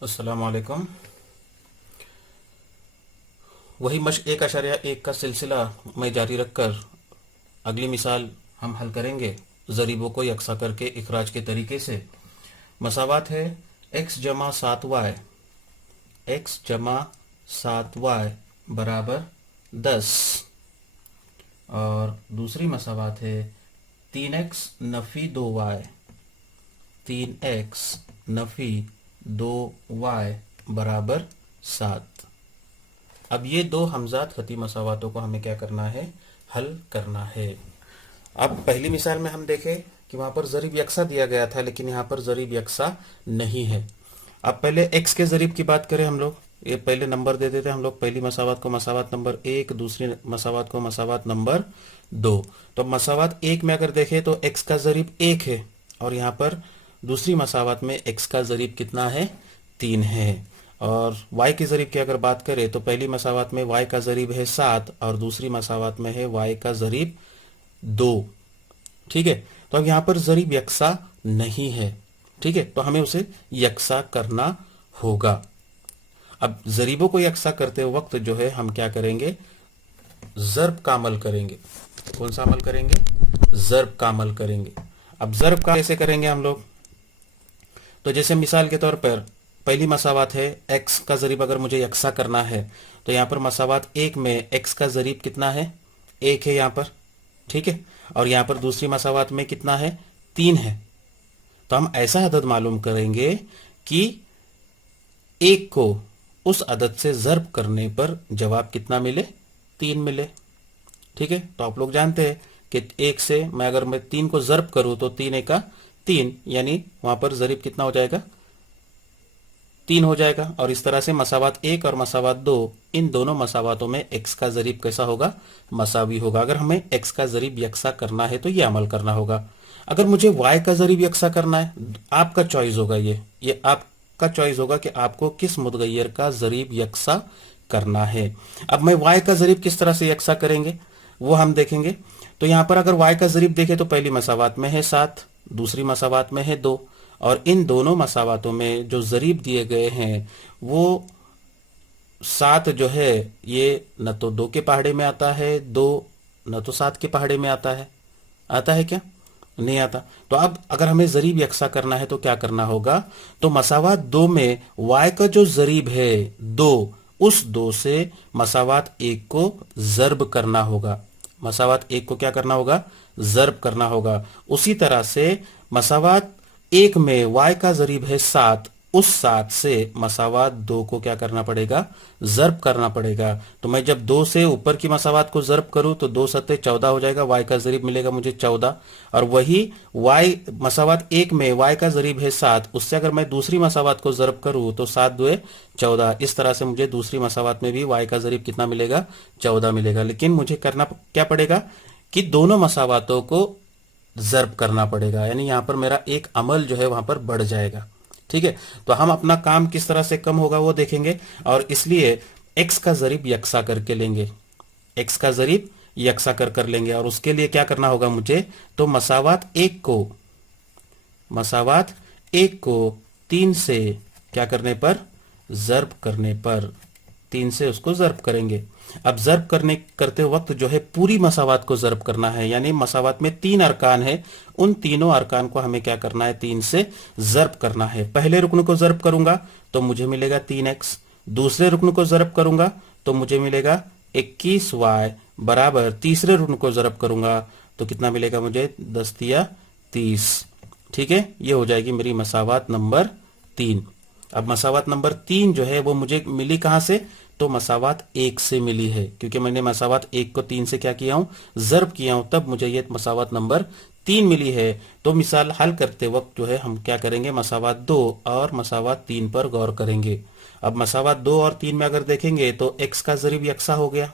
अस्सलामु अलैकुम। वही मश्क 1.1 का सिलसिला में जारी रखकर अगली मिसाल हम हल करेंगे ज़रीबों को यकसा करके इखराज के तरीके से। मसावात है x जमा 7y, x जमा 7y बराबर 10। और दूसरी मसावात है 3x नफ़ी 2y, 3x नफ़ी 2y बराबर 7। अब ये दो हमजाद खती मसावातों को हमें क्या करना है, हल करना है। अब पहली मिसाल में हम देखें कि वहां पर ज़रीब यकसा दिया गया था, लेकिन यहाँ पर ज़रीब यकसा नहीं है। अब पहले x के ज़रीब की बात करें हम लोग, ये पहले नंबर दे देते हैं हम लोग। पहली मसावात को मसावात नंबर 1, दूसरी मसावात को मसावात नंबर 2। तो मसावात 1 में अगर देखें तो x का ज़रीब 1 है, और यहाँ पर दूसरी मसावात में x का ज़रीब कितना है, 3 है। और y के ज़रीब की अगर बात करें तो पहली मसावात में y का ज़रीब है 7 और दूसरी मसावात में है y का ज़रीब 2। ठीक है, तो अब यहाँ पर ज़रीब यकसा नहीं है। ठीक है, तो हमें उसे यकसा करना होगा। अब ज़रीबों को यकसा करते वक्त जो है हम क्या करेंगे, ज़र्ब का अमल करेंगे। कौन सा अमल करेंगे, ज़र्ब का अमल करेंगे। अब ज़र्ब का कैसे करेंगे हम लोग, तो जैसे मिसाल के तौर पर पहली मसावात है x का ज़रीब अगर मुझे यकसा करना है, तो यहाँ पर मसावात 1 में x का ज़रीब कितना है, 1 है यहाँ पर। ठीक है, और यहाँ पर दूसरी मसावात में कितना है, 3 है। तो हम ऐसा अदद मालूम करेंगे कि 1 को उस अदद से ज़र्ब करने पर जवाब कितना मिले, 3 मिले। ठीक है, तो आप लोग जानते हैं कि 1 से मैं 3 को ज़र्ब करूं तो 3 एका 3, यानी वहां पर ज़रीब कितना हो जाएगा, 3 हो जाएगा। और इस तरह से मसावात 1 और मसावात 2, इन दोनों मसावातों में x का ज़रीब कैसा होगा, मसावी होगा। अगर हमें x का ज़रीब यकसा करना है तो ये अमल करना होगा। अगर मुझे y का ज़रीब यकसा करना है, आपका चॉइस होगा, ये आपका चॉइस होगा कि आपको किस मुतगय्यर का ज़रीब यकसा करना है। अब मैं y का ज़रीब किस तरह से यकसा करेंगे वो हम देखेंगे। तो यहां पर अगर y का ज़रीब देखें तो पहली मसावात में है 7, दूसरी मसावात में है 2, और इन दोनों मसावातों में जो ज़रीब दिए गए हैं वो 7 जो है ये न तो 2 के पहाड़े में आता है, 2 न तो 7 के पहाड़े में आता है क्या, नहीं आता। तो अब अगर हमें ज़रीब यकसा करना है तो क्या करना होगा, तो मसावात 2 में y का जो ज़रीब है 2, उस 2 से मसावात 1 को ज़र्ब करना होगा। मसावात 1 को क्या करना होगा, ज़र्ब करना होगा। उसी तरह से मसावात 1 में y का ज़रीब है 7, उस 7 से मसावात 2 को क्या करना पड़ेगा, ज़र्ब करना पड़ेगा। तो मैं जब 2 से ऊपर की मसावात को ज़र्ब करूं तो 2 सत्ते 14 हो जाएगा, y का ज़रीब मिलेगा मुझे 14। और वही y मसावात 1 में y का ज़रीब है 7, उससे अगर मैं दूसरी मसावात को ज़र्ब करूं तो 7 दुए 14। इस तरह से मुझे दूसरी मसावात में भी y का ज़रीब कितना मिलेगा, 14 मिलेगा। लेकिन मुझे करना क्या पड़ेगा कि दोनों मसावातों को ज़र्ब करना पड़ेगा, यानी यहां पर मेरा एक अमल जो है वहां पर बढ़ जाएगा। ठीक है, तो हम अपना काम किस तरह से कम होगा वो देखेंगे, और इसलिए x का ज़रीब यकसा करके लेंगे, x का ज़रीब यकसा कर लेंगे। और उसके लिए क्या करना होगा मुझे, तो मसावात 1 को 3 से क्या करने पर, ज़र्ब करने पर, 3 से उसको ज़र्ब करेंगे। अब ज़र्ब करते वक्त जो है पूरी मसावात को ज़र्ब करना है, यानी मसावात में 3 अरकान है, उन तीनों अरकान को हमें क्या करना है, 3 से ज़र्ब करना है। पहले रुकन को ज़र्ब करूंगा तो मुझे मिलेगा 3x, दूसरे रुकन को ज़र्ब करूंगा तो मुझे मिलेगा 21y बराबर, तीसरे रुकन को ज़र्ब करूंगा तो कितना मिलेगा मुझे, 10 तिया 30। ठीक है, ये हो जाएगी मेरी मसावात नंबर 3। अब मसावात नंबर 3 जो है वो मुझे मिली कहां से, तो मसावात 1 से मिली है, क्योंकि मैंने मसावात 1 को 3 से क्या किया हूं, ज़र्ब किया हूं, तब मुझे ये मसावात नंबर 3 मिली है। तो मिसाल हल करते वक्त जो है हम क्या करेंगे, मसावात 2 और मसावात 3 पर गौर करेंगे। अब मसावात 2 और 3 में अगर देखेंगे तो x का ज़रीब यकसा हो गया।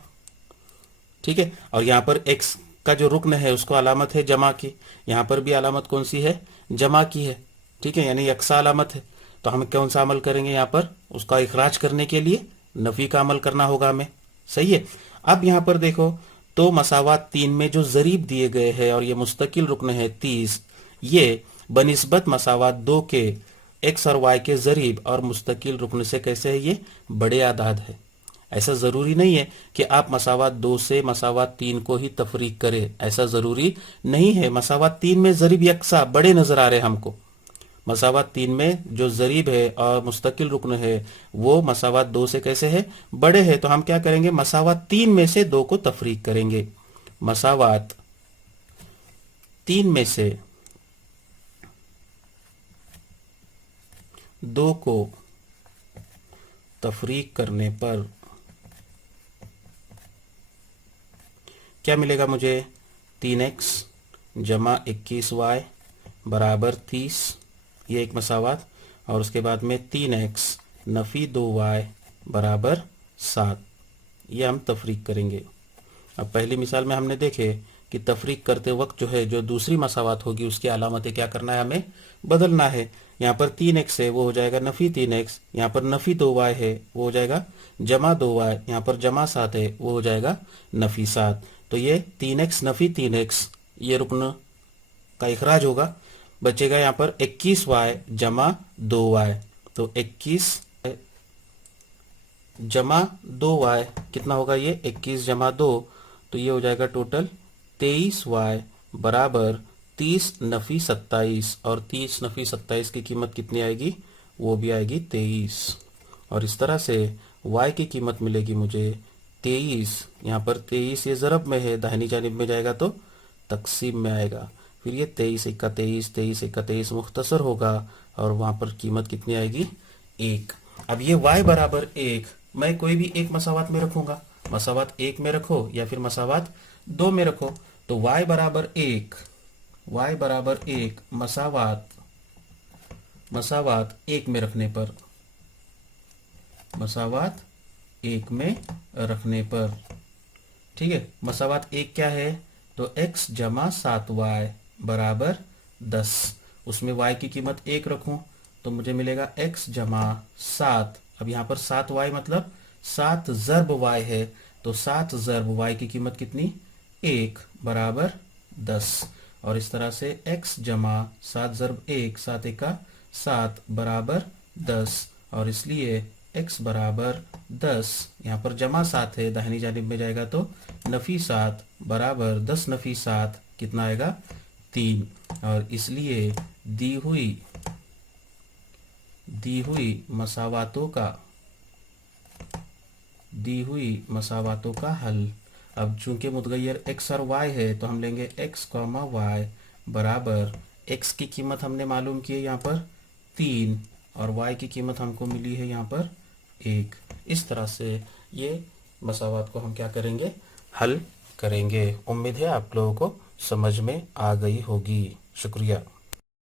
ठीक है, और यहाँ पर x का जो रुकन है उसको अलामत है जमा की, यहाँ पर भी अलामत कौन सी है, जमा की है। ठीक है, यानी यकसा अलामत है। तो हम कौन सा अमल करेंगे, यहाँ पर उसका इखराज करने के लिए नफी का अमल करना होगा हमें। सही है। अब यहाँ पर देखो तो मसावात 3 में जो ज़रीब दिए गए हैं और ये मुस्तकिल रुकन है 30, ये बनिस्बत मसावात 2 के एक्स और वाई के ज़रीब और मुस्तकिल रुकन से कैसे है, ये बड़े आदाद है। ऐसा ज़रूरी नहीं है कि आप मसावात 2 से मसावात 3 को ही तफरीक करें, ऐसा ज़रूरी नहीं है। मसावात 3 में ज़रीब यकसा बड़े नज़र आ रहे हैं हमको। मसावात 3 में जो ज़रीब है और मुस्तकिल रुकन है वो मसावात 2 से कैसे है, बड़े है। तो हम क्या करेंगे, मसावात 3 में से 2 को तफरीक करेंगे। मसावात 3 में से 2 को तफरीक करने पर क्या मिलेगा मुझे, 3x जमा 21y बराबर 30, ये एक मसावात। और उसके बाद में 3x नफ़ी 2y बराबर 7, ये हम तफरीक करेंगे। अब पहली मिसाल में हमने देखे कि तफरीक करते वक्त जो है, जो दूसरी मसावात होगी उसकी अलामतें क्या करना है, हमें बदलना है। यहाँ पर 3x है वो हो जाएगा नफ़ी 3x, यहाँ पर नफ़ी 2y है वो हो जाएगा जमा 2y, यहाँ पर जमा 7 है वो हो जाएगा नफ़ी 7। तो ये 3x नफ़ी 3x ये रुकन का इखराज होगा, बचेगा यहाँ पर 21y जमा 2y। तो 21 जमा 2y कितना होगा, ये 21 जमा 2, तो ये हो जाएगा टोटल 23y बराबर 30 नफ़ी 27। और 30 नफ़ी 27 की कीमत कितनी आएगी, वो भी आएगी 23। और इस तरह से y की कीमत मिलेगी मुझे 23। यहाँ पर 23 ये ज़रब में है, दाहिनी जानिब में जाएगा तो तकसीम में आएगा। फिर ये 23 इक्का 23, 23 इक्का 23 मुख्तसर होगा और वहाँ पर कीमत कितनी आएगी, 1। अब ये y बराबर 1 मैं कोई भी एक मसावात में रखूंगा, मसावात 1 में रखो या फिर मसावात 2 में रखो। तो y बराबर 1, y बराबर 1 मसावात 1 में रखने पर, मसावात 1 में रखने पर, ठीक है। मसावात 1 क्या है, तो x जमा 7y बराबर 10। उसमें y की कीमत 1 रखूं तो मुझे मिलेगा x जमा 7। अब यहाँ पर 7y मतलब 7 ज़र्ब y है, तो 7 ज़र्ब y की कीमत कितनी, 1 बराबर 10। और इस तरह से x जमा 7 ज़र्ब 1, 7 एका 7 बराबर 10। और इसलिए x बराबर 10, यहाँ पर जमा 7 है, दाहिनी जानिब में जाएगा तो नफ़ी 7 बराबर 10 नफ़ी 7 कितना आएगा, 3। और इसलिए दी हुई मसावातों का हल। अब चूंकि मुतगय्यर x और y है तो हम लेंगे x, y बराबर x की कीमत हमने मालूम की है यहाँ पर 3 और y की कीमत हमको मिली है यहाँ पर 1। इस तरह से ये मसावात को हम क्या करेंगे, हल करेंगे। उम्मीद है आप लोगों को समझ में आ गई होगी। शुक्रिया।